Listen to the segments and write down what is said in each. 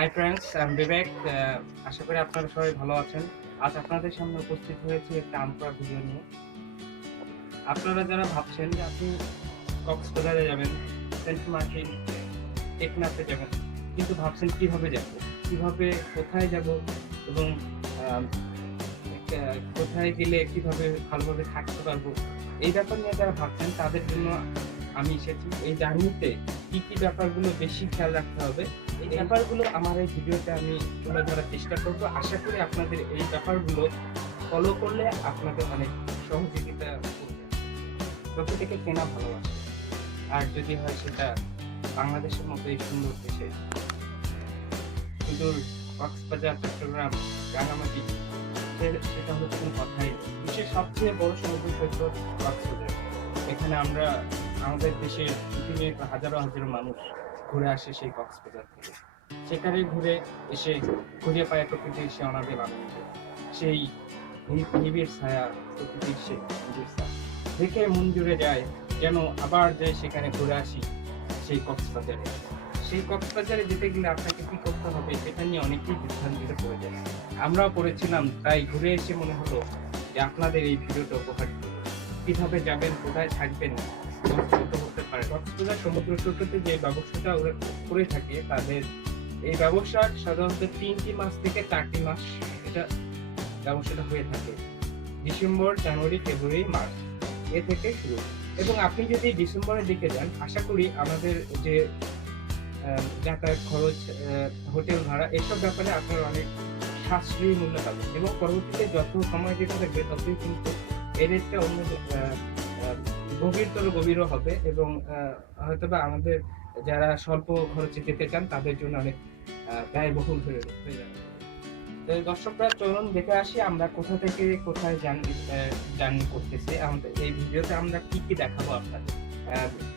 Hi friends, আমি বিবেক। আশা করি আপনারা সবাই ভালো আছেন। আজ আপনাদের সামনে উপস্থিত হয়েছি একটা আনকরা ভিডিও নিয়ে। আপনারা যারা ভাবছেন যে আপনি কক্সবাজারে যাবেন, সেন্ট মার্টিন, টেকনাফে যাবেন, কিন্তু ভাবছেন কিভাবে যাব, কিভাবে কোথায় যাব এবং আহ, কোথায় গেলে কিভাবে ভালোভাবে থাকতে পারবো, এই ব্যাপার নিয়ে যারা ভাবছেন তাদের জন্য আমি এসেছি। এই জার্নিতে কি কি ব্যাপারগুলো বেশি খেয়াল রাখতে হবে, এই ব্যাপারগুলো আমার এই ভিডিওতে আমি তুলে ধরার চেষ্টা করব। আশা করি আপনাদের এই ব্যাপারগুলো ফলো করলে আপনাদের অনেক সহযোগিতা করবে। প্রকৃতিকে কেনা ভালোবাসে, আর যদি হয় সেটা বাংলাদেশের মতো এই সুন্দর দেশে, সুদূর কক্সবাজার, চট্টগ্রাম, রাঙামাটি, সেটা হচ্ছে কোনো কথাই নেই। বিশ্বের সবচেয়ে বড় সমুদ্র সৈকত কক্সবাজার। এখানে আমরা আমাদের দেশের পৃথিবীর হাজারো হাজারো মানুষ ঘুরে আসে সেই কক্সবাজার থেকে। সেখানে ঘুরে এসে খুঁজে পায় প্রকৃতির সে অনাদের আনন্দ, সেই নিবিড় ছায়া, প্রকৃতির সে নিবিড় ছায়া দেখে মন জুড়ে যায়, যেন আবার যাই সেখানে ঘুরে আসি সেই কক্সবাজারে। সেই কক্সবাজারে যেতে গেলে আপনাকে কি করতে হবে সেটা নিয়ে অনেকেই বিভ্রান্তিতে পড়ে যায়। আমরাও পড়েছিলাম, তাই ঘুরে এসে মনে হলো যে আপনাদের এই ভিডিওটা উপহার দিব। কিভাবে যাবেন, কোথায় থাকবেন, কত হতে পারে। কক্সবাজার সমুদ্র সৈকতে যে ব্যবসাটা ওরা করে থাকে, তাদের এই ব্যবসা সাধারণত 3টি মাস থেকে 4টি মাস এটা ব্যবসাটা হয়ে থাকে। ডিসেম্বর, জানুয়ারি, ফেব্রুয়ারি, মার্চ এ থেকে শুরু। এবং আপনি যদি ডিসেম্বরের দিকে যান, আশা করি আমাদের যে যাতায়াত খরচ, হোটেল ভাড়া, এসব ব্যাপারে আপনার অনেক সাশ্রয়ী মূল্য পাবেন। এবং পরবর্তীতে যত সময় যেতে থাকবে ততই কিন্তু এর রেটটা অন্য গভীরও হবে। এবং হয়তোবা আমাদের যারা স্বল্প খরচে যেতে চান তাদের জন্য অনেক ব্যয়বহুল হয়ে যাবে। তো দর্শকরা, চলুন দেখে আসি আমরা কোথা থেকে কোথায় জার্নি করতেছি। আমাদের এই ভিডিওতে আমরা কি কি দেখাবো আপনাদের।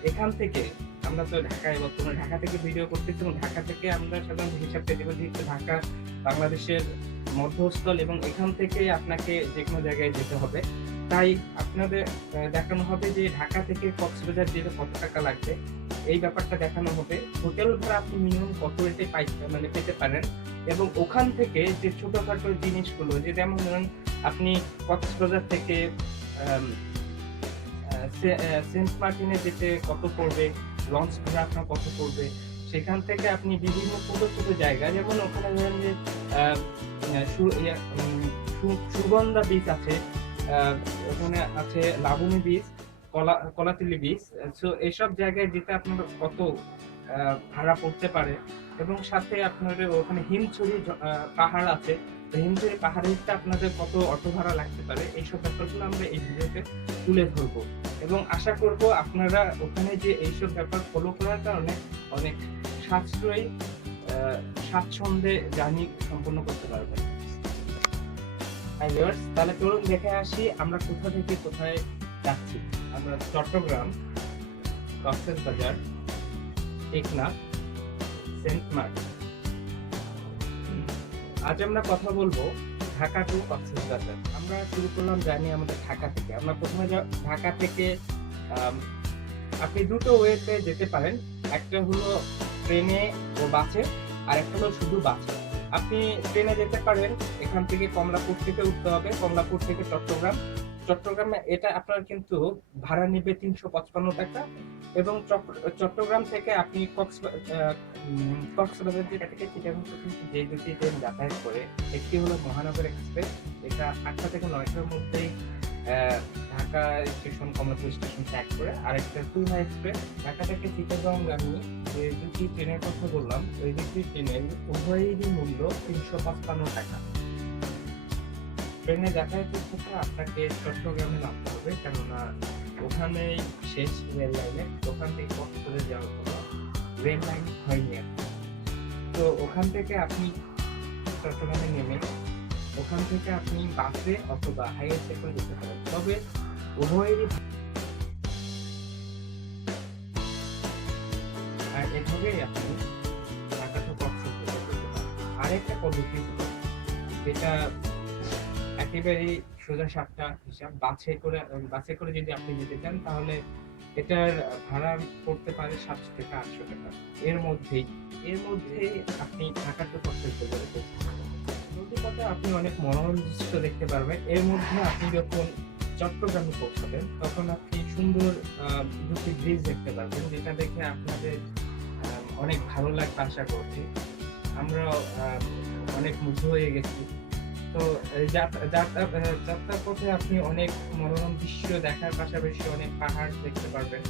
এখান থেকে আমরা তো ঢাকায়, বর্তমানে ঢাকা থেকে ভিডিও করতেছি এবং ঢাকা থেকে আমরা সাধারণত হিসাবটা দেবো, যেহেতু ঢাকা বাংলাদেশের মধ্যস্থল এবং এখান থেকে আপনাকে যে কোনো জায়গায় যেতে হবে। তাই আপনাদের দেখানো হবে যে ঢাকা থেকে কক্সবাজার যেতে কত টাকা লাগবে, এই ব্যাপারটা দেখানো হবে। হোটেল ভাড়া আপনি মিনিমাম কত রেটে পেতে পারেন, এবং ওখান থেকে যে ছোটখাটো জিনিসগুলো, যে যেমন ধরুন আপনি কক্সবাজার থেকে সেন্ট মার্টিনে যেতে কত পড়বে, লঞ্চ ভাড়া আপনার কত পড়বে, সেখান থেকে আপনি বিভিন্ন ছোট ছোট জায়গা, যেমন ওখানে ধরেন যে সুগন্ধা বিচ আছে, ওখানে আছে Laboni beach, Kolatoli beach. So এইসব জায়গায় যেতে আপনার কত ভাড়া পড়তে পারে, এবং সাথে আপনার ওখানে হিমছড়ি পাহাড় আছে, তো হিমছড়ি পাহাড়ে আপনাদের কত অটো ভাড়া লাগতে পারে, এইসব ব্যাপারগুলো আমরা এই ভিডিওতে তুলে ধরবো। এবং আশা করব আপনারা ওখানে যে এইসব ব্যাপার ফলো করার কারণে অনেক সাশ্রয়ী, স্বাচ্ছন্দ্যে জার্নি সম্পন্ন করতে পারবেন। তাহলে চলুন দেখে আসি আমরা কোথা থেকে কোথায় যাচ্ছি। আমরা চট্টগ্রাম, কক্সবাজার, টেকনাফ, সেন্ট মার্টিন। আজ আমরা কথা বলবো ঢাকা টু কক্সবাজার। আমরা শুরু করলাম জার্নি আমাদের ঢাকা থেকে। আমরা প্রথমে ঢাকা থেকে আপনি দুটো ওয়েতে যেতে পারেন, একটা হলো ট্রেনে ও বাসে, আর একটা হলো শুধু বাসে। আপনি ট্রেনে যেতে পারেন, এখান থেকে কমলাপুর থেকে উঠতে হবে, কমলাপুর থেকে চট্টগ্রামে এটা আপনার কিন্তু ভাড়া নিবে 355 টাকা। এবং চট্টগ্রাম থেকে আপনি কক্সবাজার থেকে চিটাগাং পর্যন্ত যে দুটি ট্রেন যাতায়াত করে, একটি হলো মহানগর এক্সপ্রেস, এটা 8টা থেকে 9টার মধ্যেই ঢাকা স্টেশন, কমলাপুর স্টেশন ত্যাগ করে। আরেকটা তুলা এক্সপ্রেস, ঢাকা থেকে চিটাগাংগামী যে দুটি ট্রেনের কথা বললাম, ওই দুটি ট্রেনের উভয়েরই মূল্য 355 টাকা। ট্রেনে যাতায়াতের ক্ষেত্রে আপনাকে চট্টগ্রামে নামতে হবে, কেননা ওখানেই শেষ রেল লাইনে। ওখান থেকে কক্সবাজার যাওয়ার কোনো রেল লাইন হয়নি এখন। তো ওখান থেকে আপনি চট্টগ্রামে নেমে ওখান থেকে আপনি বাসে অথবা হাইওয়ে করে যেতে পারেন। তবে উভয়েরই আর এভাবেই আপনি ঢাকা টু কক্সবাজার যেতে পারেন। আরেকটা পদ্ধতি হলো, যেটা একেবারেই সোজা সাপটা হিসাব, বাসে করে যদি আপনি যেতে চান, তাহলে এটার ভাড়া পড়তে পারে ৭০০ থেকে ৮০০ টাকা। এর মধ্যেই এর মধ্যে আপনি ঢাকা টু কক্সবাজারে পৌঁছে যাবেন। নদীপথে আপনি অনেক মনোরম দৃশ্য দেখতে পারবেন। এর মধ্যে আপনি যখন চট্টগ্রামে পৌঁছাবেন তখন আপনি সুন্দর আ ২ টি ব্রিজ দেখতে পারবেন, যেটা দেখে আপনাদের আ অনেক ভালো লাগবে আশা করছি। আমরাও অনেক মুগ্ধ হয়ে গেছি। তো এই যাত্রার পথে আপনি অনেক মনোরম দৃশ্য দেখার পাশাপাশি অনেক পাহাড় দেখতে পারবেন।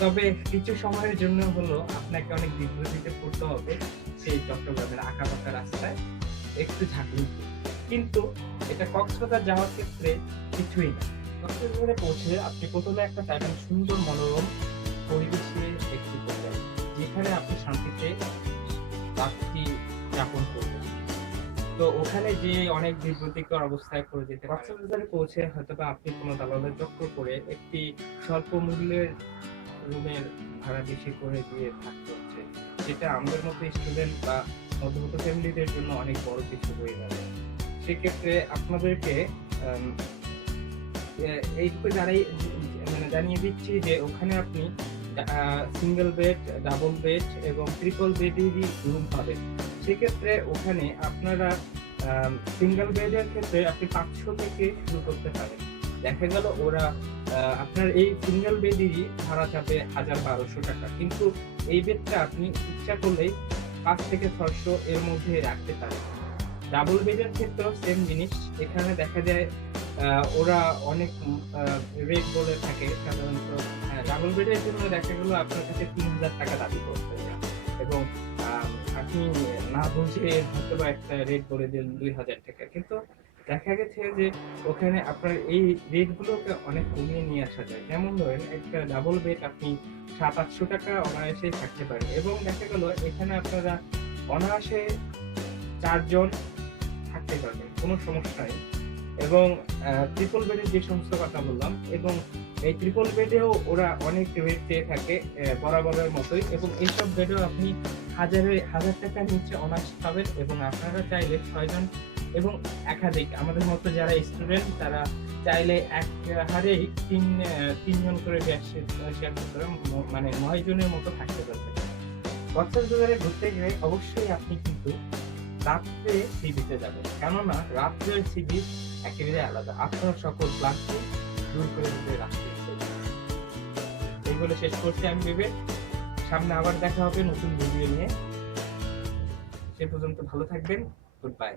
তবে কিছু সময়ের জন্য হলো আপনাকে অনেক বিভ্রান্তিতে পড়তে হবে সেই চট্টগ্রামের আঁকাবাঁকা রাস্তায় একটু ঝাঁকুনি দিয়ে। কিন্তু এটা কক্সবাজার যাওয়ার ক্ষেত্রে কিছুই না। কক্সবাজারে পৌঁছে আপনি ১ম এ একটা পাবেন সুন্দর মনোরম পরিবেশে একটি হোটেল, যেখানে আপনি শান্তিতে রাতটি যাপন করবেন। তো ওখানে যেয়ে অনেক বিব্রতিকর অবস্থায় পড়ে যেতে পারেন। কক্সবাজারে পৌঁছে হয়তোবা আপনি কোনো দালালের চক্কর করে একটি স্বল্প মূল্যের রুমের ভাড়া বেশি করে দিয়ে থাকতে হচ্ছে। যেটা আমাদের মতো স্টুডেন্ট বা মধ্যবিত্ত ফ্যামিলিদের জন্য অনেক বড় কিছু হয়ে যাবে। সেক্ষেত্রে আপনাদেরকে আম এ এইটুকু জানিয়ে দিচ্ছি যে ওখানে আপনি সিঙ্গেল বেড, ডাবল বেড এবং ট্রিপল বেডেরই রুম পাবেন। সেক্ষেত্রে ওখানে আপনারা সিঙ্গেল বেডের ক্ষেত্রে আপনি ৫০০ থেকে শুরু করতে পারেন। দেখা গেল ওরা আপনার এই সিঙ্গেল বেডেরই ভাড়া চাবে ১,০০০-১,২০০ টাকা। কিন্তু এই বেডটা আপনি ইচ্ছা করলেই ৫ থেকে ৬০০ এর মধ্যে রাখতে পারেন। ডাবল বেডের ক্ষেত্রেও সেম জিনিস। এখানে দেখা যায় ওরা অনেক রেট বলে থাকে সাধারণত। ডাবল বেডের জন্য দেখা গেল আপনার কাছে ৩,০০০ টাকা দাবি করছে ওরা। এবং আপনি না বুঝে হয়তোবা একটা রেট বলে দিলেন ২,০০০ টাকা। কিন্তু দেখা গেছে যে ওখানে আপনার এই রেট গুলোকে অনেক কমিয়ে নিয়ে আসা যায়। যেমন ধরেন একটা ডাবল বেড আপনি ৭০০-৮০০ টাকা অনায়াসেই থাকতে পারেন। এবং দেখা গেল এখানে আপনারা অনায়াসে ৪ জন থাকতে পারবেন, কোনো সমস্যা নেই। এবং ট্রিপল বেডের যে সমস্ত কথা বললাম, এবং এই ট্রিপল বেডেও ওরা অনেক রেট দিয়ে থাকে বরাবরের মতোই। এবং এইসব বেডেও আপনি ১,০০০ টাকার নিচে অনায়াসে পাবেন। এবং আপনারা চাইলে ৬ জন এবং একাধিক আমাদের মতো যারা স্টুডেন্ট তারা চাইলে এক হারেই ৩ জন করে শেয়ার করতে পারেন। মানে ৯ জনের মতো থাকতে পারবেন। কক্সবাজারে ঘুরতে গেলে অবশ্যই আপনি কিন্তু রাত্রে সি বিচে যাবেন। কেননা রাত্রের সি বিচ একেবারে আলাদা। আপনার সকল ক্লান্তি দূর করে দিতে রাত্রে। এই বলে শেষ করছি আমি বিবেক। সামনে আবার দেখা হবে নতুন ভিডিও নিয়ে। সে পর্যন্ত ভালো থাকবেন। Good bye.